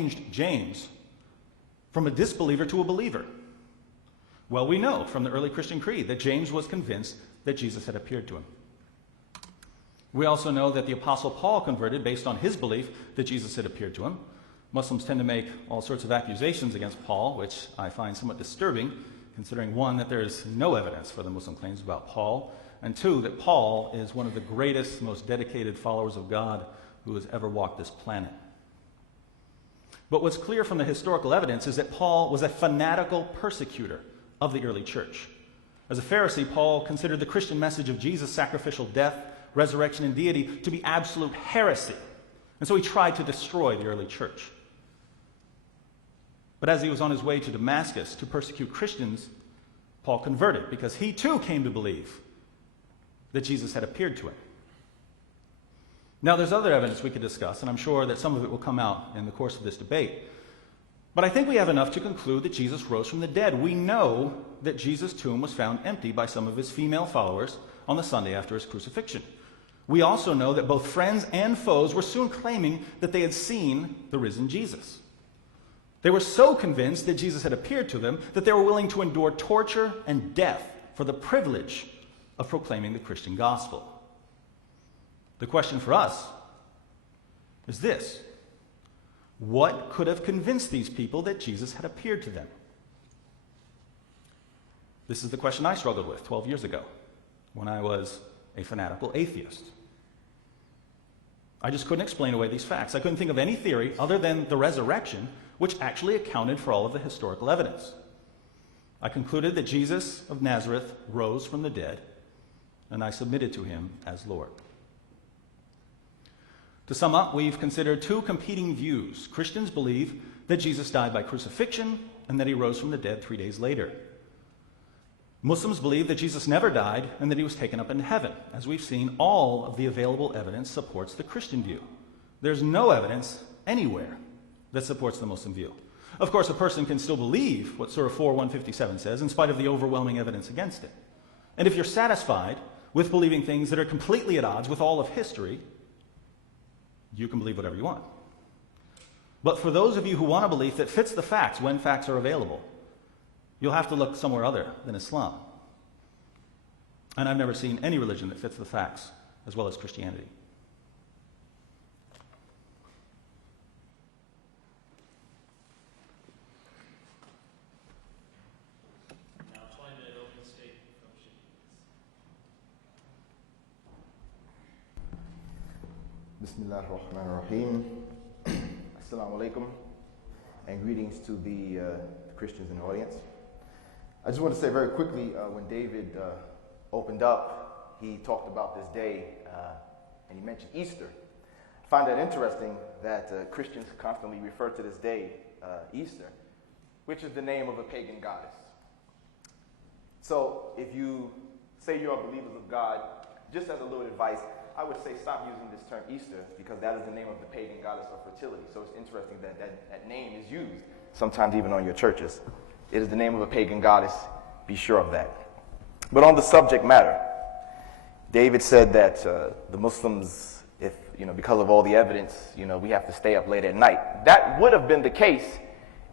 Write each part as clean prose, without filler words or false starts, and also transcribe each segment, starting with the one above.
changed James from a disbeliever to a believer? Well, we know from the early Christian creed that James was convinced that Jesus had appeared to him. We also know that the Apostle Paul converted based on his belief that Jesus had appeared to him. Muslims tend to make all sorts of accusations against Paul, which I find somewhat disturbing, considering one, that there is no evidence for the Muslim claims about Paul, and two, that Paul is one of the greatest, most dedicated followers of God who has ever walked this planet. But what's clear from the historical evidence is that Paul was a fanatical persecutor of the early church. As a Pharisee, Paul considered the Christian message of Jesus' sacrificial death, resurrection, and deity to be absolute heresy. And so he tried to destroy the early church. But as he was on his way to Damascus to persecute Christians, Paul converted because he too came to believe that Jesus had appeared to him. Now, there's other evidence we could discuss, and I'm sure that some of it will come out in the course of this debate. But I think we have enough to conclude that Jesus rose from the dead. We know that Jesus' tomb was found empty by some of his female followers on the Sunday after his crucifixion. We also know that both friends and foes were soon claiming that they had seen the risen Jesus. They were so convinced that Jesus had appeared to them that they were willing to endure torture and death for the privilege of proclaiming the Christian gospel. The question for us is this: what could have convinced these people that Jesus had appeared to them? This is the question I struggled with 12 years ago when I was a fanatical atheist. I just couldn't explain away these facts. I couldn't think of any theory other than the resurrection which actually accounted for all of the historical evidence. I concluded that Jesus of Nazareth rose from the dead, and I submitted to him as Lord. To sum up, we've considered two competing views. Christians believe that Jesus died by crucifixion and that he rose from the dead 3 days later. Muslims believe that Jesus never died and that he was taken up into heaven. As we've seen, all of the available evidence supports the Christian view. There's no evidence anywhere that supports the Muslim view. Of course, a person can still believe what Surah 4:157 says in spite of the overwhelming evidence against it. And if you're satisfied with believing things that are completely at odds with all of history, you can believe whatever you want. But for those of you who want a belief that fits the facts when facts are available, you'll have to look somewhere other than Islam. And I've never seen any religion that fits the facts as well as Christianity. Now, 20-minute opening statement from Shahid. Bismillah ar-Rahman ar-Rahim. Assalamu alaikum, and greetings to the Christians in the audience. I just want to say very quickly, when David opened up, he talked about this day, and he mentioned Easter. I find that interesting that Christians constantly refer to this day, Easter, which is the name of a pagan goddess. So if you say you are believers of God, just as a little advice, I would say stop using this term Easter, because that is the name of the pagan goddess of fertility. So it's interesting that that name is used, sometimes even on your churches. It is the name of a pagan goddess. Be sure of that. But on the subject matter, David said that the Muslims, if because of all the evidence, we have to stay up late at night. That would have been the case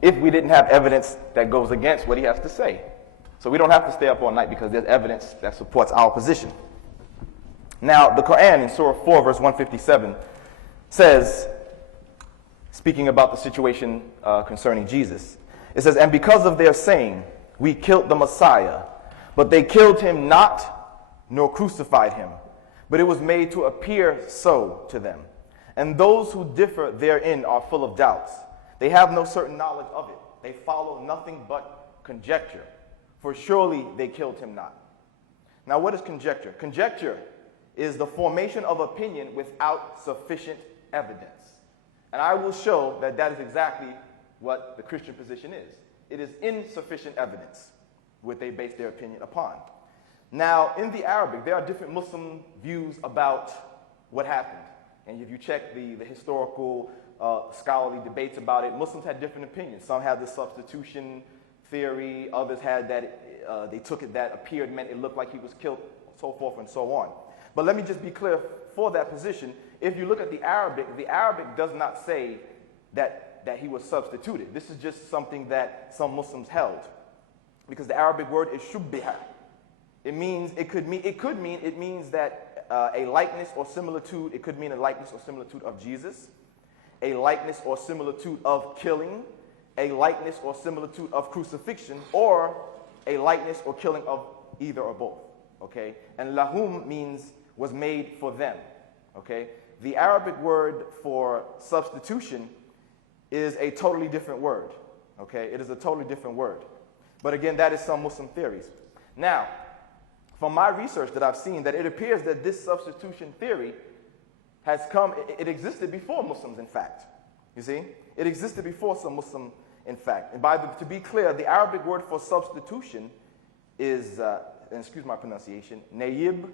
if we didn't have evidence that goes against what he has to say. So we don't have to stay up all night because there's evidence that supports our position. Now, the Quran in Surah 4, verse 157 says, speaking about the situation concerning Jesus, it says, "And because of their saying, we killed the Messiah, but they killed him not, nor crucified him, but it was made to appear so to them. And those who differ therein are full of doubts. They have no certain knowledge of it. They follow nothing but conjecture. For surely they killed him not." Now, what is conjecture? Conjecture is the formation of opinion without sufficient evidence. And I will show that that is exactly what the Christian position is. It is insufficient evidence what they base their opinion upon. Now, in the Arabic, there are different Muslim views about what happened. And if you check the historical scholarly debates about it, Muslims had different opinions. Some had the substitution theory, others had that they took it that appeared meant it looked like he was killed, so forth and so on. But let me just be clear for that position. If you look at the Arabic does not say that that he was substituted. This is just something that some Muslims held, because the Arabic word is shubbiha. It means that a likeness or similitude. It could mean a likeness or similitude of Jesus, a likeness or similitude of killing, a likeness or similitude of crucifixion, or a likeness or killing of either or both. Okay, and lahum means was made for them. Okay, the Arabic word for substitution is a totally different word. Okay, it is a totally different word. But again, that is some Muslim theories. Now, from my research that I've seen, that it appears that this substitution theory has come, it existed before Muslims, in fact. You see? It existed before some Muslim, in fact. And to be clear, the Arabic word for substitution is, and excuse my pronunciation, Naib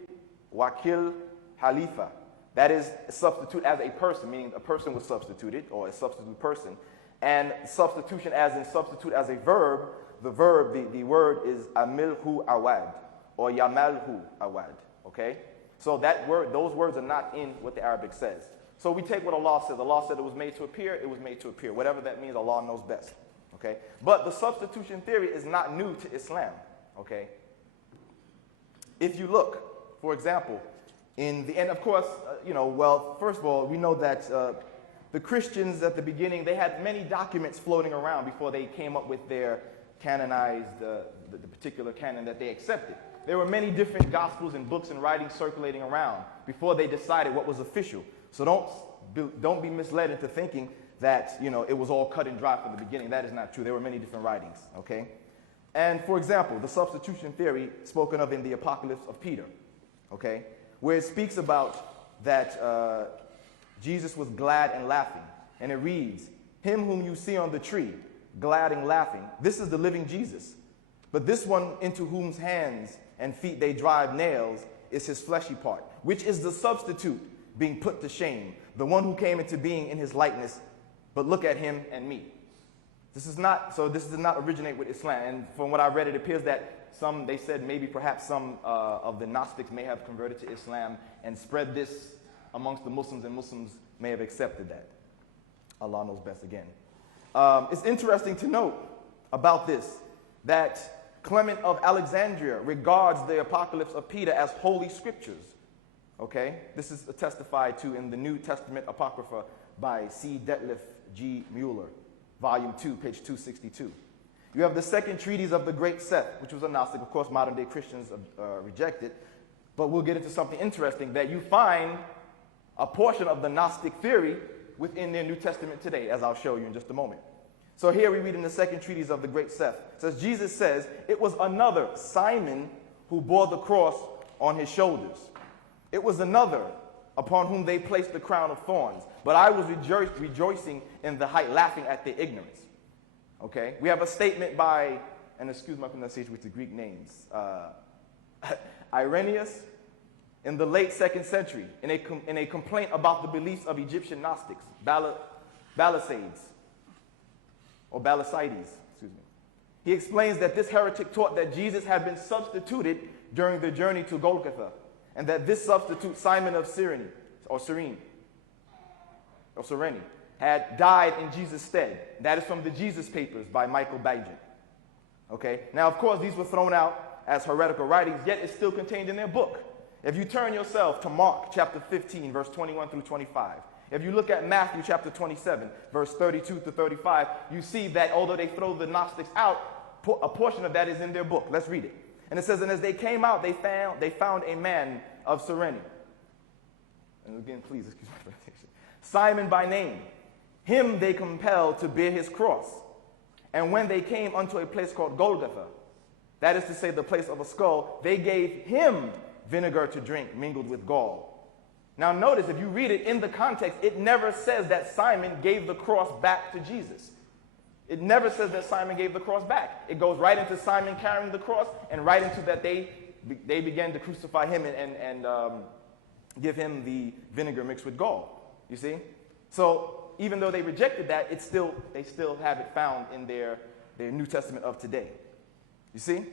Wakil Halifa. That is substitute as a person, meaning a person was substituted, or a substitute person. And substitution as in substitute as a verb, the word is Amilhu Awad, or Yamalhu Awad. Okay? So those words are not in what the Arabic says. So we take what Allah says. Allah said it was made to appear, it was made to appear. Whatever that means, Allah knows best. Okay? But the substitution theory is not new to Islam. Okay? If you look, for example, and of course, well, first of all, we know that the Christians at the beginning, they had many documents floating around before they came up with their canonized, the particular canon that they accepted. There were many different gospels and books and writings circulating around before they decided what was official. So don't be misled into thinking that, it was all cut and dry from the beginning. That is not true. There were many different writings, okay? And for example, the substitution theory spoken of in the Apocalypse of Peter, okay? Where it speaks about that Jesus was glad and laughing. And it reads, "Him whom you see on the tree, glad and laughing, this is the living Jesus. But this one into whose hands and feet they drive nails is his fleshy part, which is the substitute being put to shame, the one who came into being in his likeness, but look at him and me." This did not originate with Islam. And from what I read, it appears that they said maybe perhaps some of the Gnostics may have converted to Islam and spread this amongst the Muslims, and Muslims may have accepted that. Allah knows best again. It's interesting to note about this that Clement of Alexandria regards the Apocalypse of Peter as holy scriptures. Okay? This is testified to in the New Testament Apocrypha by C. Detlef G. Mueller, Volume 2, page 262. You have the second treatise of the Great Seth, which was a Gnostic. Of course, modern-day Christians reject it. But we'll get into something interesting, that you find a portion of the Gnostic theory within their New Testament today, as I'll show you in just a moment. So here we read in the second treatise of the Great Seth. It says, Jesus says, "It was another, Simon, who bore the cross on his shoulders. It was another upon whom they placed the crown of thorns. But I was rejoicing in the height, laughing at their ignorance." Okay? We have a statement by, and excuse my pronunciation with the Greek names, Irenaeus in the late 2nd century in a complaint about the beliefs of Egyptian Gnostics, Balacides, excuse me. He explains that this heretic taught that Jesus had been substituted during the journey to Golgotha, and that this substitute, Simon of Cyrene, had died in Jesus' stead. That is from the Jesus Papers by Michael Bajan. Okay? Now, of course, these were thrown out as heretical writings, yet it's still contained in their book. If you turn yourself to Mark chapter 15, verse 21 through 25, if you look at Matthew chapter 27, verse 32 to 35, you see that although they throw the Gnostics out, a portion of that is in their book. Let's read it. And it says, "And as they came out, they found a man of Cyrene." And again, please excuse my pronunciation. "Simon by name. Him they compelled to bear his cross. And when they came unto a place called Golgotha, that is to say, the place of a skull, they gave him vinegar to drink mingled with gall." Now notice, if you read it in the context, it never says that Simon gave the cross back to Jesus. It never says that Simon gave the cross back. It goes right into Simon carrying the cross, and right into that they began to crucify him and give him the vinegar mixed with gall. You see? So even though they rejected that, they still have it found in their New Testament of today. You see?